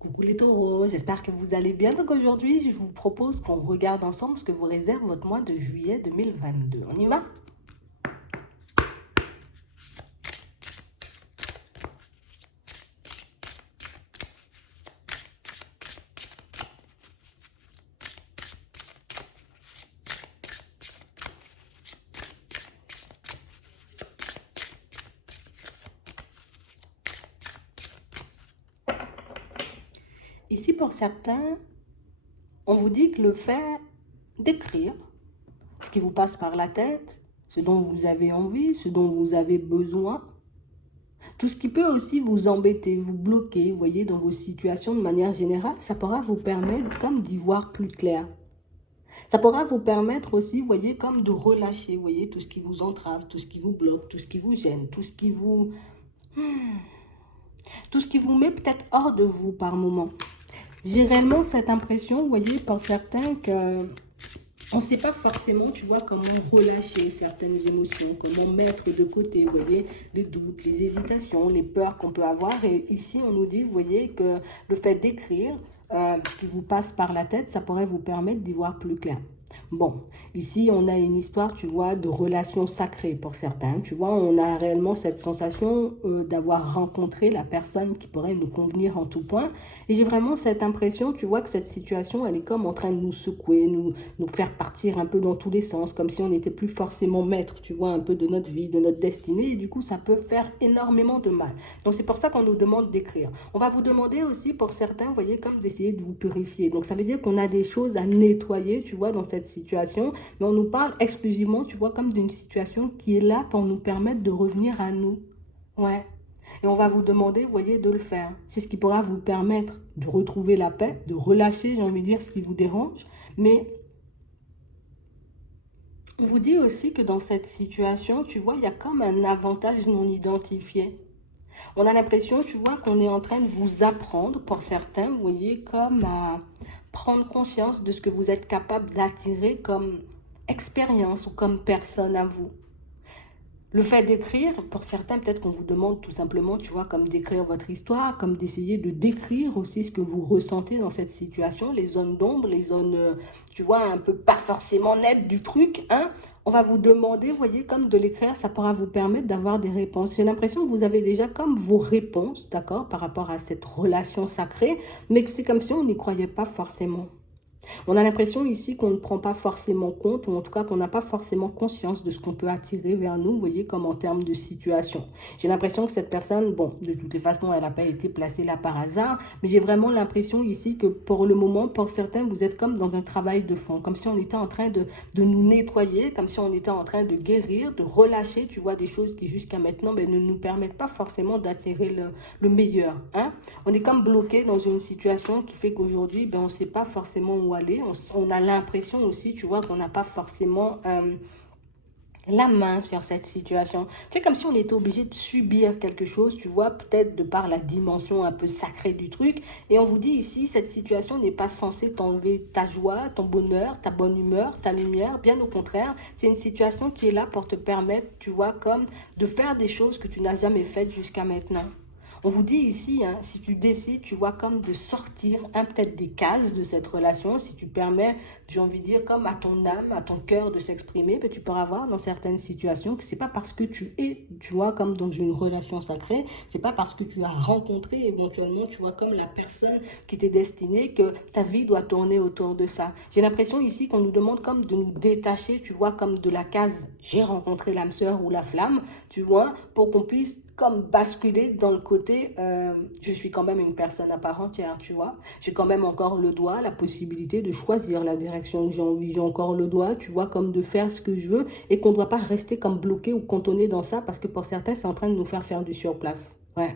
Coucou les taureaux, j'espère que vous allez bien. Donc aujourd'hui, je vous propose qu'on regarde ensemble ce que vous réserve votre mois de juillet 2022. On y va? Ici, pour certains, on vous dit que le fait d'écrire ce qui vous passe par la tête, ce dont vous avez envie, ce dont vous avez besoin, tout ce qui peut aussi vous embêter, vous bloquer, vous voyez, dans vos situations de manière générale, ça pourra vous permettre comme d'y voir plus clair. Ça pourra vous permettre aussi, vous voyez, comme de relâcher, vous voyez, tout ce qui vous entrave, tout ce qui vous bloque, tout ce qui vous gêne, tout ce qui vous met peut-être hors de vous par moment. J'ai réellement cette impression, vous voyez, pour certains que on ne sait pas forcément, tu vois, comment relâcher certaines émotions, comment mettre de côté, vous voyez, les doutes, les hésitations, les peurs qu'on peut avoir. Et ici, on nous dit, vous voyez, que le fait d'écrire ce qui vous passe par la tête, ça pourrait vous permettre d'y voir plus clair. Bon, ici, on a une histoire, tu vois, de relation sacrée pour certains. Tu vois, on a réellement cette sensation d'avoir rencontré la personne qui pourrait nous convenir en tout point. Et j'ai vraiment cette impression, tu vois, que cette situation, elle est comme en train de nous secouer, nous faire partir un peu dans tous les sens, comme si on n'était plus forcément maître, tu vois, un peu de notre vie, de notre destinée. Et du coup, ça peut faire énormément de mal. Donc, c'est pour ça qu'on nous demande d'écrire. On va vous demander aussi, pour certains, vous voyez, comme d'essayer de vous purifier. Donc, ça veut dire qu'on a des choses à nettoyer, tu vois, dans cette situation. Mais on nous parle exclusivement, tu vois, comme d'une situation qui est là pour nous permettre de revenir à nous. Ouais. Et on va vous demander, vous voyez, de le faire. C'est ce qui pourra vous permettre de retrouver la paix, de relâcher, j'ai envie de dire, ce qui vous dérange. Mais on vous dit aussi que dans cette situation, tu vois, il y a comme un avantage non identifié. On a l'impression, tu vois, qu'on est en train de vous apprendre, pour certains, vous voyez, comme à prendre conscience de ce que vous êtes capable d'attirer comme expérience ou comme personne à vous. Le fait d'écrire, pour certains, peut-être qu'on vous demande tout simplement, tu vois, comme d'écrire votre histoire, comme d'essayer de décrire aussi ce que vous ressentez dans cette situation, les zones d'ombre, les zones, tu vois, un peu pas forcément nettes du truc, hein. On va vous demander, vous voyez, comme de l'écrire, ça pourra vous permettre d'avoir des réponses. J'ai l'impression que vous avez déjà comme vos réponses, d'accord, par rapport à cette relation sacrée, mais que c'est comme si on n'y croyait pas forcément. On a l'impression ici qu'on ne prend pas forcément compte, ou en tout cas qu'on n'a pas forcément conscience de ce qu'on peut attirer vers nous, vous voyez, comme en termes de situation. J'ai l'impression que cette personne, bon, de toutes les façons, elle n'a pas été placée là par hasard, mais j'ai vraiment l'impression ici que pour le moment, pour certains, vous êtes comme dans un travail de fond, comme si on était en train de nous nettoyer, comme si on était en train de guérir, de relâcher, tu vois, des choses qui jusqu'à maintenant ben, ne nous permettent pas forcément d'attirer le meilleur. Hein? On est comme bloqué dans une situation qui fait qu'aujourd'hui, ben, on ne sait pas forcément où aller. On a l'impression aussi, tu vois, qu'on n'a pas forcément la main sur cette situation. C'est comme si on était obligé de subir quelque chose, tu vois, peut-être de par la dimension un peu sacrée du truc. Et on vous dit ici, cette situation n'est pas censée t'enlever ta joie, ton bonheur, ta bonne humeur, ta lumière. Bien au contraire, c'est une situation qui est là pour te permettre, tu vois, comme de faire des choses que tu n'as jamais faites jusqu'à maintenant. On vous dit ici, hein, si tu décides, tu vois, comme de sortir peut-être des cases de cette relation, si tu permets, j'ai envie de dire, comme à ton âme, à ton cœur de s'exprimer, ben, tu pourras voir dans certaines situations que c'est pas parce que tu es, tu vois, comme dans une relation sacrée, c'est pas parce que tu as rencontré éventuellement, tu vois, comme la personne qui t'est destinée que ta vie doit tourner autour de ça. J'ai l'impression ici qu'on nous demande comme de nous détacher, tu vois, comme de la case j'ai rencontré l'âme sœur ou la flamme, tu vois, pour qu'on puisse comme basculer dans le côté je suis quand même une personne à part entière, tu vois. J'ai quand même encore le droit, la possibilité de choisir la direction que j'ai envie. J'ai encore le droit, tu vois, comme de faire ce que je veux et qu'on ne doit pas rester comme bloqué ou cantonné dans ça parce que pour certains, c'est en train de nous faire du surplace. Ouais.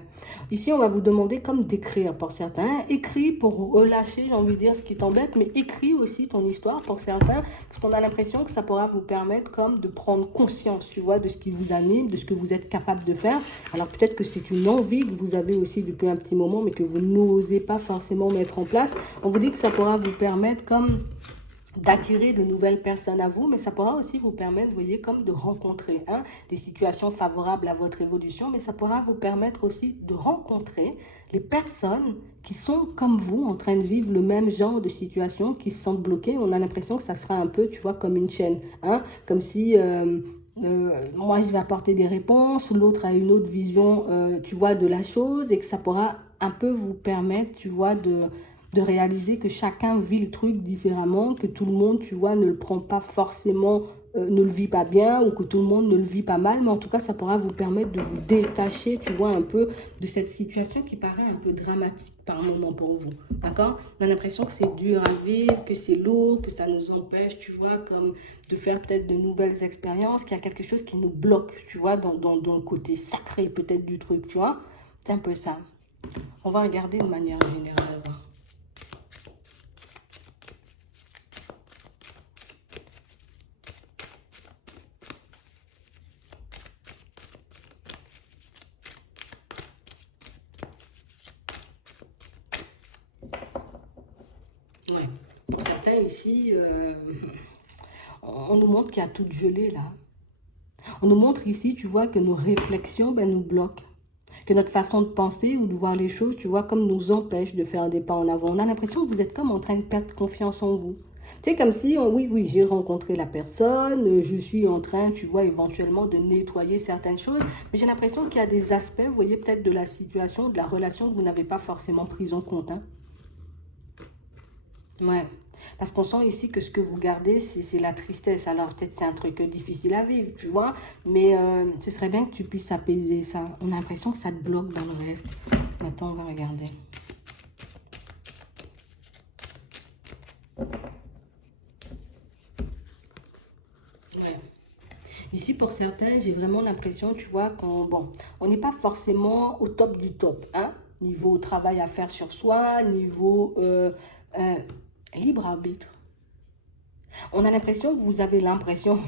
Ici, on va vous demander comme d'écrire pour certains. Écris pour relâcher, j'ai envie de dire, ce qui t'embête, mais écris aussi ton histoire pour certains, parce qu'on a l'impression que ça pourra vous permettre comme de prendre conscience, tu vois, de ce qui vous anime, de ce que vous êtes capable de faire. Alors peut-être que c'est une envie que vous avez aussi depuis un petit moment, mais que vous n'osez pas forcément mettre en place. On vous dit que ça pourra vous permettre comme d'attirer de nouvelles personnes à vous, mais ça pourra aussi vous permettre, vous voyez, comme de rencontrer des situations favorables à votre évolution, mais ça pourra vous permettre aussi de rencontrer les personnes qui sont comme vous, en train de vivre le même genre de situation, qui se sentent bloqués. On a l'impression que ça sera un peu, tu vois, comme une chaîne. Hein? Comme si moi, je vais apporter des réponses, l'autre a une autre vision, tu vois, de la chose, et que ça pourra un peu vous permettre, tu vois, de réaliser que chacun vit le truc différemment, que tout le monde, tu vois, ne le prend pas forcément, ne le vit pas bien, ou que tout le monde ne le vit pas mal, mais en tout cas, ça pourra vous permettre de vous détacher, tu vois, un peu de cette situation qui paraît un peu dramatique par moment pour vous, d'accord? On a l'impression que c'est dur à vivre, que c'est lourd, que ça nous empêche, tu vois, comme de faire peut-être de nouvelles expériences, qu'il y a quelque chose qui nous bloque, tu vois, dans le côté sacré peut-être du truc, tu vois? C'est un peu ça. On va regarder de manière générale. Ouais. Pour certains ici, on nous montre qu'il y a tout gelé là. On nous montre ici, tu vois, que nos réflexions ben, nous bloquent. Que notre façon de penser ou de voir les choses, tu vois, comme nous empêche de faire des pas en avant. On a l'impression que vous êtes comme en train de perdre confiance en vous. C'est comme si, oui, oui, j'ai rencontré la personne, je suis en train, tu vois, éventuellement de nettoyer certaines choses, mais j'ai l'impression qu'il y a des aspects, vous voyez, peut-être de la situation, de la relation que vous n'avez pas forcément pris en compte. Hein. Ouais. Parce qu'on sent ici que ce que vous gardez, c'est la tristesse. Alors peut-être c'est un truc difficile à vivre, tu vois. Mais ce serait bien que tu puisses apaiser ça. On a l'impression que ça te bloque dans le reste. Attends, on va regarder. Ouais. Ici, pour certains, j'ai vraiment l'impression, tu vois, qu'on bon, on n'est pas forcément au top du top, hein. Niveau travail à faire sur soi, niveau euh, libre arbitre. On a l'impression que vous avez l'impression,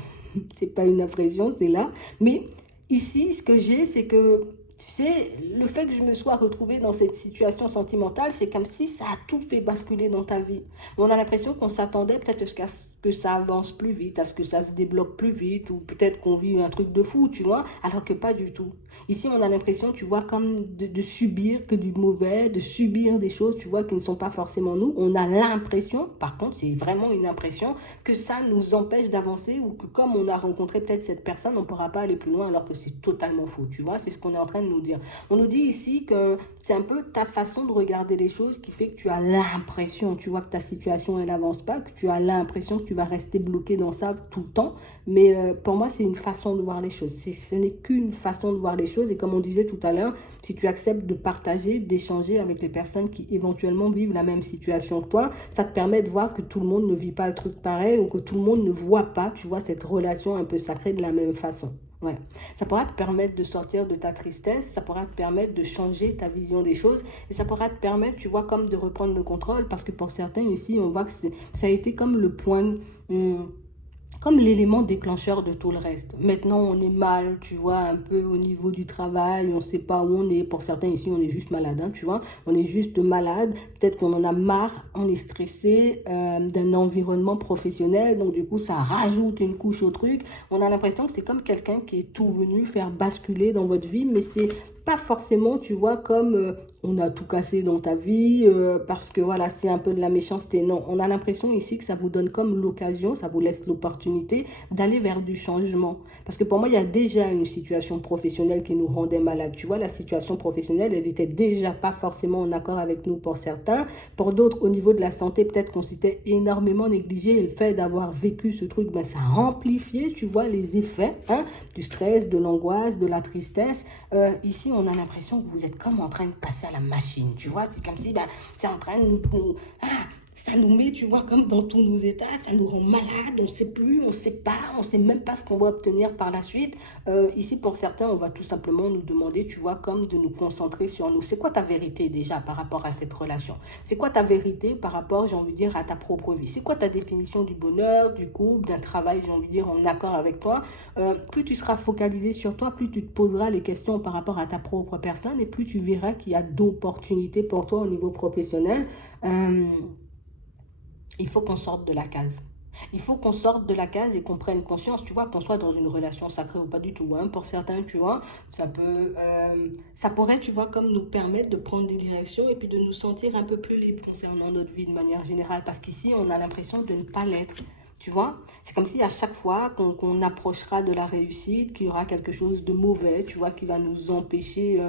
c'est pas une impression, c'est là. Mais ici, ce que j'ai, c'est que, tu sais, le fait que je me sois retrouvée dans cette situation sentimentale, c'est comme si ça a tout fait basculer dans ta vie. On a l'impression qu'on s'attendait peut-être à ce que ça avance plus vite, à ce que ça se débloque plus vite, ou peut-être qu'on vit un truc de fou, tu vois, alors que pas du tout. Ici, on a l'impression, tu vois, comme de subir que du mauvais, de subir des choses, tu vois, qui ne sont pas forcément nous. On a l'impression, par contre, c'est vraiment une impression, que ça nous empêche d'avancer ou que comme on a rencontré peut-être cette personne, on ne pourra pas aller plus loin alors que c'est totalement faux, tu vois, c'est ce qu'on est en train de nous dire. On nous dit ici que c'est un peu ta façon de regarder les choses qui fait que tu as l'impression, tu vois, que ta situation, elle n'avance pas, que tu as l'impression que tu vas rester bloqué dans ça tout le temps, mais pour moi, c'est une façon de voir les choses. Ce n'est qu'une façon de voir les choses et comme on disait tout à l'heure, si tu acceptes de partager, d'échanger avec les personnes qui éventuellement vivent la même situation que toi, ça te permet de voir que tout le monde ne vit pas le truc pareil ou que tout le monde ne voit pas, tu vois, cette relation un peu sacrée de la même façon. Ouais. Ça pourra te permettre de sortir de ta tristesse, ça pourra te permettre de changer ta vision des choses et ça pourra te permettre, tu vois, comme de reprendre le contrôle parce que pour certains ici, on voit que ça a été comme le point, comme l'élément déclencheur de tout le reste. Maintenant, on est mal, tu vois, un peu au niveau du travail, on ne sait pas où on est. Pour certains ici, on est juste malade, hein, tu vois. On est juste malade. Peut-être qu'on en a marre, on est stressé d'un environnement professionnel. Donc, du coup, ça rajoute une couche au truc. On a l'impression que c'est comme quelqu'un qui est tout venu faire basculer dans votre vie, mais c'est pas forcément, tu vois, comme on a tout cassé dans ta vie parce que voilà, c'est un peu de la méchanceté. Non, on a l'impression ici que ça vous donne comme l'occasion, ça vous laisse l'opportunité d'aller vers du changement. Parce que pour moi, il y a déjà une situation professionnelle qui nous rendait malade. Tu vois, la situation professionnelle, elle était déjà pas forcément en accord avec nous pour certains. Pour d'autres, au niveau de la santé, peut-être qu'on s'était énormément négligé et le fait d'avoir vécu ce truc, ben, ça a amplifié, tu vois, les effets hein, du stress, de l'angoisse, de la tristesse. Ici, on a l'impression que vous êtes comme en train de passer à la machine, tu vois. C'est comme si ben, c'est en train de ça nous met, tu vois, comme dans tous nos états, ça nous rend malade, on ne sait plus, on ne sait pas, on ne sait même pas ce qu'on va obtenir par la suite. Ici, pour certains, on va tout simplement nous demander, tu vois, comme de nous concentrer sur nous. C'est quoi ta vérité déjà par rapport à cette relation? C'est quoi ta vérité par rapport, j'ai envie de dire, à ta propre vie? C'est quoi ta définition du bonheur, du couple, d'un travail, j'ai envie de dire, en accord avec toi? Plus tu seras focalisé sur toi, plus tu te poseras les questions par rapport à ta propre personne et plus tu verras qu'il y a d'opportunités pour toi au niveau professionnel. Il faut qu'on sorte de la case. Il faut qu'on sorte de la case et qu'on prenne conscience, tu vois, qu'on soit dans une relation sacrée ou pas du tout, hein. Pour certains, tu vois, ça pourrait, tu vois, comme nous permettre de prendre des directions et puis de nous sentir un peu plus libres concernant notre vie de manière générale. Parce qu'ici, on a l'impression de ne pas l'être. Tu vois, c'est comme si à chaque fois qu'on approchera de la réussite, qu'il y aura quelque chose de mauvais, tu vois, qui va nous empêcher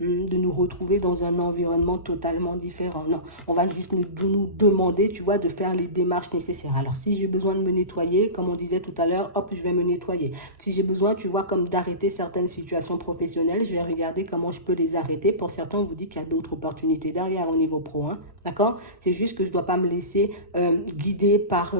de nous retrouver dans un environnement totalement différent. Non, on va juste nous demander, tu vois, de faire les démarches nécessaires. Alors, si j'ai besoin de me nettoyer, comme on disait tout à l'heure, hop, je vais me nettoyer. Si j'ai besoin, tu vois, comme d'arrêter certaines situations professionnelles, je vais regarder comment je peux les arrêter. Pour certains, on vous dit qu'il y a d'autres opportunités derrière au niveau pro, hein, d'accord? C'est juste que je ne dois pas me laisser guider par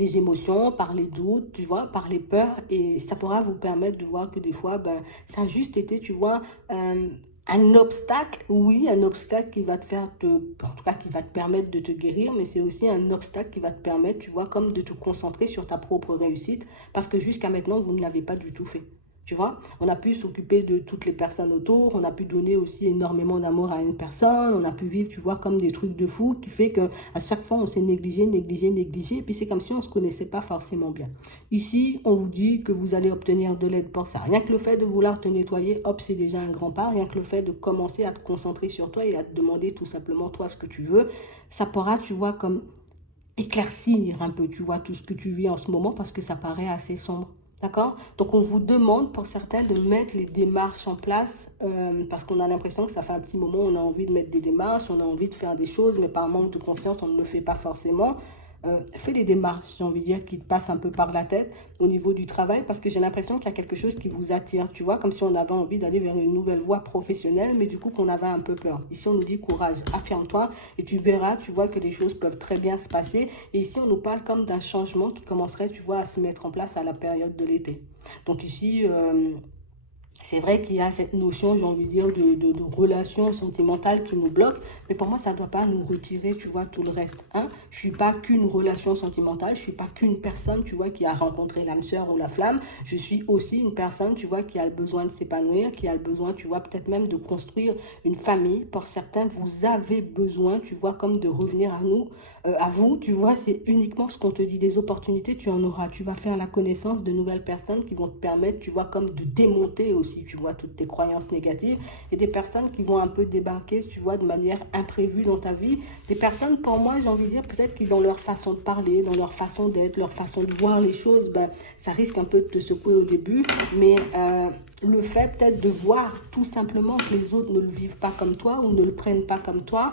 les émotions, par les doutes, tu vois, par les peurs. Et ça pourra vous permettre de voir que des fois, ben, ça a juste été, tu vois, un obstacle, oui, un obstacle qui va te faire en tout cas, qui va te permettre de te guérir, mais c'est aussi un obstacle qui va te permettre, tu vois, comme de te concentrer sur ta propre réussite, parce que jusqu'à maintenant, vous ne l'avez pas du tout fait. Tu vois, on a pu s'occuper de toutes les personnes autour, on a pu donner aussi énormément d'amour à une personne, on a pu vivre, tu vois, comme des trucs de fou qui fait que à chaque fois, on s'est négligé, négligé, négligé, et puis c'est comme si on ne se connaissait pas forcément bien. Ici, on vous dit que vous allez obtenir de l'aide pour ça. Rien que le fait de vouloir te nettoyer, hop, c'est déjà un grand pas. Rien que le fait de commencer à te concentrer sur toi et à te demander tout simplement toi ce que tu veux, ça pourra, tu vois, comme éclaircir un peu, tu vois, tout ce que tu vis en ce moment parce que ça paraît assez sombre. D'accord? Donc, on vous demande pour certains de mettre les démarches en place parce qu'on a l'impression que ça fait un petit moment, on a envie de mettre des démarches, on a envie de faire des choses, mais par manque de confiance, on ne le fait pas forcément. Fais les démarches, j'ai envie de dire, qui te passent un peu par la tête au niveau du travail parce que j'ai l'impression qu'il y a quelque chose qui vous attire, tu vois, comme si on avait envie d'aller vers une nouvelle voie professionnelle, mais du coup qu'on avait un peu peur. Ici, on nous dit courage, affirme-toi et tu verras, tu vois que les choses peuvent très bien se passer. Et ici, on nous parle comme d'un changement qui commencerait, tu vois, à se mettre en place à la période de l'été. Donc ici, c'est vrai qu'il y a cette notion, j'ai envie de dire, de relation sentimentale qui nous bloque, mais pour moi, ça ne doit pas nous retirer, tu vois, tout le reste. Hein. Je ne suis pas qu'une relation sentimentale, je ne suis pas qu'une personne, tu vois, qui a rencontré l'âme sœur ou la flamme. Je suis aussi une personne, tu vois, qui a le besoin de s'épanouir, qui a le besoin, tu vois, peut-être même de construire une famille. Pour certains, vous avez besoin, tu vois, comme de revenir à nous, à vous, tu vois, c'est uniquement ce qu'on te dit. Des opportunités, tu en auras. Tu vas faire la connaissance de nouvelles personnes qui vont te permettre, tu vois, comme de démonter aussi, tu vois, toutes tes croyances négatives. Et des personnes qui vont un peu débarquer, tu vois, de manière imprévue dans ta vie. Des personnes, pour moi, j'ai envie de dire, peut-être qui dans leur façon de parler, dans leur façon d'être, leur façon de voir les choses, ben, ça risque un peu de te secouer au début. Mais le fait peut-être de voir tout simplement que les autres ne le vivent pas comme toi ou ne le prennent pas comme toi,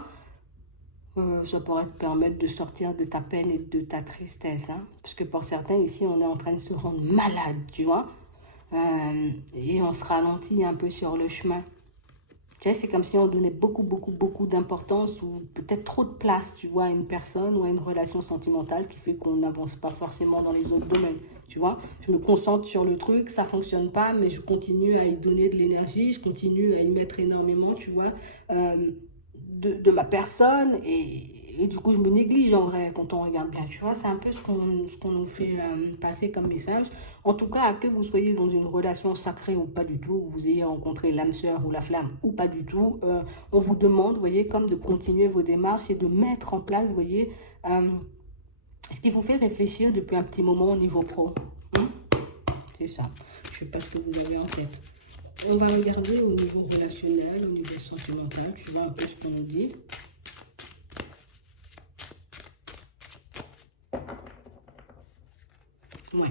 ça pourrait te permettre de sortir de ta peine et de ta tristesse. Hein? Parce que pour certains, ici, on est en train de se rendre malade, tu vois. Et on se ralentit un peu sur le chemin. Tu sais, c'est comme si on donnait beaucoup, beaucoup, beaucoup d'importance ou peut-être trop de place, tu vois, à une personne ou à une relation sentimentale qui fait qu'on n'avance pas forcément dans les autres domaines, tu vois. Je me concentre sur le truc, ça fonctionne pas, mais je continue à y donner de l'énergie, je continue à y mettre énormément, tu vois, de ma personne et du coup, je me néglige en vrai quand on regarde bien, tu vois. C'est un peu ce qu'on nous fait passer comme message. En tout cas, que vous soyez dans une relation sacrée ou pas du tout, que vous ayez rencontré l'âme sœur ou la flamme ou pas du tout, on vous demande, vous voyez, comme de continuer vos démarches et de mettre en place, vous voyez, ce qui vous fait réfléchir depuis un petit moment au niveau pro. Hein. C'est ça. Je ne sais pas ce que vous avez en tête. On va regarder au niveau relationnel, au niveau sentimental, tu vois un peu ce qu'on nous dit. Ouais.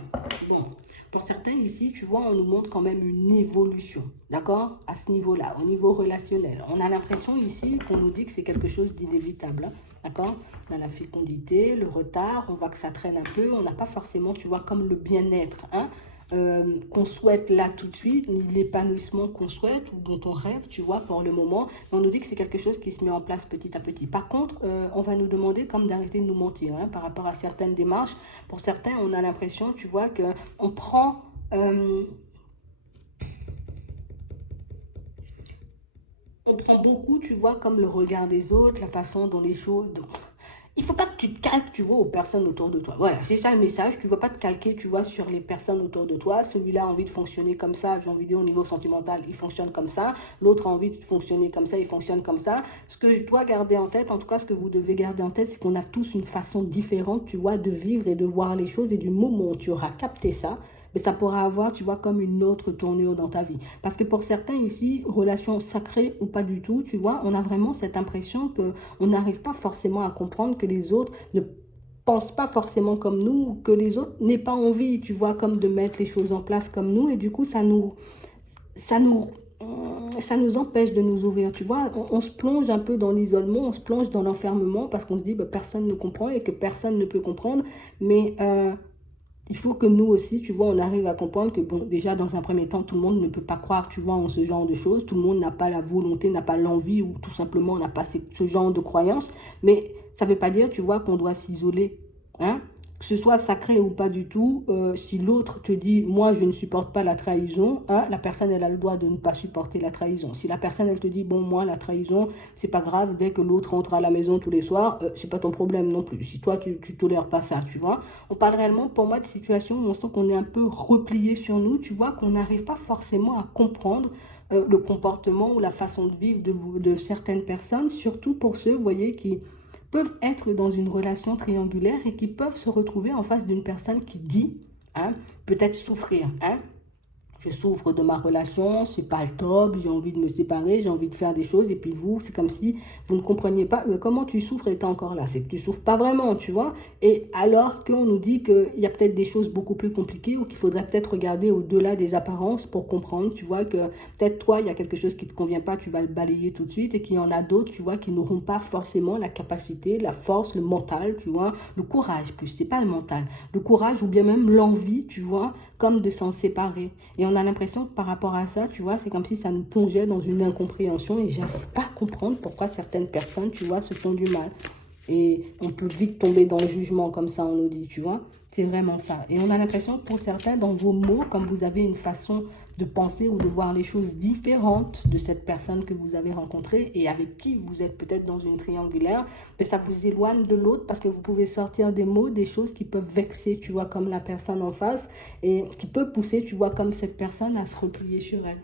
Bon, pour certains ici, tu vois, on nous montre quand même une évolution, d'accord? À ce niveau-là, au niveau relationnel. On a l'impression ici qu'on nous dit que c'est quelque chose d'inévitable, hein, d'accord? On a la fécondité, le retard, on voit que ça traîne un peu, on n'a pas forcément, tu vois, comme le bien-être, hein? Qu'on souhaite là tout de suite, ni l'épanouissement qu'on souhaite ou dont on rêve, tu vois, pour le moment. Mais on nous dit que c'est quelque chose qui se met en place petit à petit. Par contre, on va nous demander comme d'arrêter de nous mentir hein, par rapport à certaines démarches. Pour certains, on a l'impression, tu vois, qu'on prend... on prend beaucoup, tu vois, comme le regard des autres, la façon dont les choses... il faut pas que tu te calques, tu vois, aux personnes autour de toi. Voilà, c'est ça le message. Tu ne vas pas te calquer, tu vois, sur les personnes autour de toi. Celui-là a envie de fonctionner comme ça, j'ai envie de dire au niveau sentimental, il fonctionne comme ça. L'autre a envie de fonctionner comme ça, il fonctionne comme ça. Ce que je dois garder en tête, en tout cas, ce que vous devez garder en tête, c'est qu'on a tous une façon différente, tu vois, de vivre et de voir les choses. Et du moment où tu auras capté ça, mais ça pourra avoir, tu vois, comme une autre tournure dans ta vie. Parce que pour certains ici, relation sacrée ou pas du tout, tu vois, on a vraiment cette impression qu'on n'arrive pas forcément à comprendre que les autres ne pensent pas forcément comme nous, que les autres n'aient pas envie, tu vois, comme de mettre les choses en place comme nous. Et du coup, ça nous, ça nous empêche de nous ouvrir, tu vois. On se plonge un peu dans l'isolement, on se plonge dans l'enfermement parce qu'on se dit, bah, personne ne comprend et que personne ne peut comprendre. Mais il faut que nous aussi, tu vois, on arrive à comprendre que, bon, déjà, dans un premier temps, tout le monde ne peut pas croire, tu vois, en ce genre de choses. Tout le monde n'a pas la volonté, n'a pas l'envie ou tout simplement n'a pas ce genre de croyances. Mais ça ne veut pas dire, tu vois, qu'on doit s'isoler, hein. Que ce soit sacré ou pas du tout, si l'autre te dit, moi, je ne supporte pas la trahison, hein, la personne, elle a le droit de ne pas supporter la trahison. Si la personne, elle te dit, bon, moi, la trahison, c'est pas grave, dès que l'autre rentre à la maison tous les soirs, c'est pas ton problème non plus. Si toi, tu tolères pas ça, tu vois. On parle réellement, pour moi, de situations où on sent qu'on est un peu replié sur nous, tu vois, qu'on n'arrive pas forcément à comprendre le comportement ou la façon de vivre de certaines personnes, surtout pour ceux, vous voyez, qui peuvent être dans une relation triangulaire et qui peuvent se retrouver en face d'une personne qui dit, hein, peut-être souffrir, hein, je souffre de ma relation, c'est pas le top, j'ai envie de me séparer, j'ai envie de faire des choses, et puis vous, c'est comme si vous ne compreniez pas comment tu souffres et t'es encore là. C'est que tu souffres pas vraiment, tu vois. Et alors qu'on nous dit qu'il y a peut-être des choses beaucoup plus compliquées ou qu'il faudrait peut-être regarder au-delà des apparences pour comprendre, tu vois, que peut-être toi, il y a quelque chose qui te convient pas, tu vas le balayer tout de suite, et qu'il y en a d'autres, tu vois, qui n'auront pas forcément la capacité, la force, le mental, tu vois, le courage plus, c'est pas le mental, le courage ou bien même l'envie, tu vois, comme de s'en séparer. Et on a l'impression que par rapport à ça, tu vois, c'est comme si ça nous plongeait dans une incompréhension et j'arrive pas à comprendre pourquoi certaines personnes, tu vois, se font du mal. Et on peut vite tomber dans le jugement comme ça, on nous dit, tu vois. C'est vraiment ça. Et on a l'impression que pour certains, dans vos mots, comme vous avez une façon de penser ou de voir les choses différentes de cette personne que vous avez rencontrée et avec qui vous êtes peut-être dans une triangulaire, mais ça vous éloigne de l'autre parce que vous pouvez sortir des mots, des choses qui peuvent vexer, tu vois, comme la personne en face et qui peut pousser, tu vois, comme cette personne à se replier sur elle.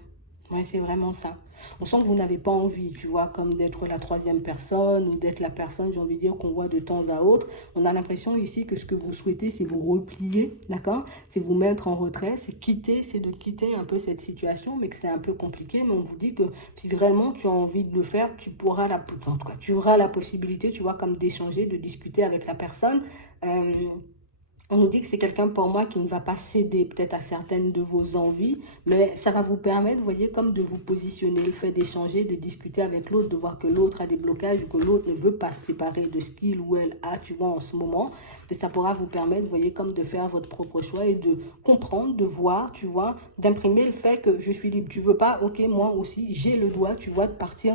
Ouais, c'est vraiment ça. On sent que vous n'avez pas envie, tu vois, comme d'être la troisième personne ou d'être la personne, j'ai envie de dire, qu'on voit de temps à autre. On a l'impression ici que ce que vous souhaitez, c'est vous replier, d'accord? C'est vous mettre en retrait, c'est de quitter un peu cette situation, mais que c'est un peu compliqué. Mais on vous dit que si vraiment tu as envie de le faire, tu pourras, en tout cas, tu auras la possibilité, tu vois, comme d'échanger, de discuter avec la personne. Euh, on nous dit que c'est quelqu'un pour moi qui ne va pas céder peut-être à certaines de vos envies, mais ça va vous permettre, vous voyez, comme de vous positionner, le fait d'échanger, de discuter avec l'autre, de voir que l'autre a des blocages ou que l'autre ne veut pas se séparer de ce qu'il ou elle a, tu vois, en ce moment. Et ça pourra vous permettre, vous voyez, comme de faire votre propre choix et de comprendre, de voir, tu vois, d'imprimer le fait que je suis libre. Tu veux pas, ok, moi aussi, j'ai le droit, tu vois, de partir,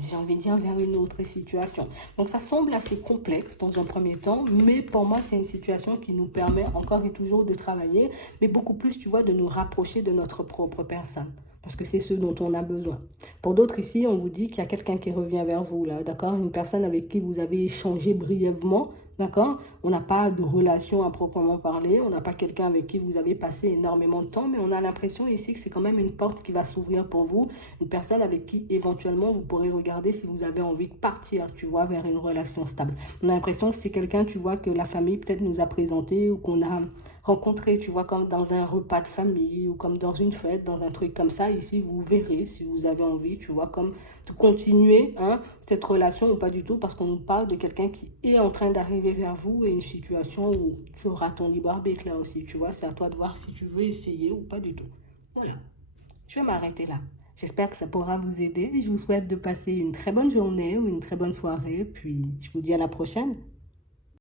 j'ai envie de dire, vers une autre situation. Donc ça semble assez complexe dans un premier temps, mais pour moi, c'est une situation qui nous permet encore et toujours de travailler, mais beaucoup plus, tu vois, de nous rapprocher de notre propre personne. Parce que c'est ce dont on a besoin. Pour d'autres ici, on vous dit qu'il y a quelqu'un qui revient vers vous, là, d'accord? Une personne avec qui vous avez échangé brièvement, d'accord? On n'a pas de relation à proprement parler, on n'a pas quelqu'un avec qui vous avez passé énormément de temps, mais on a l'impression ici que c'est quand même une porte qui va s'ouvrir pour vous, une personne avec qui éventuellement vous pourrez regarder si vous avez envie de partir, tu vois, vers une relation stable. On a l'impression que c'est quelqu'un, tu vois, que la famille peut-être nous a présenté ou qu'on a rencontré, tu vois, comme dans un repas de famille ou comme dans une fête, dans un truc comme ça. Ici, vous verrez si vous avez envie, tu vois, comme de continuer, hein, cette relation ou pas du tout, parce qu'on nous parle de quelqu'un qui est en train d'arriver vers vous et une situation où tu auras ton libre arbitre là aussi, tu vois. C'est à toi de voir si tu veux essayer ou pas du tout. Voilà, je vais m'arrêter là. J'espère que ça pourra vous aider. Je vous souhaite de passer une très bonne journée ou une très bonne soirée, puis je vous dis à la prochaine.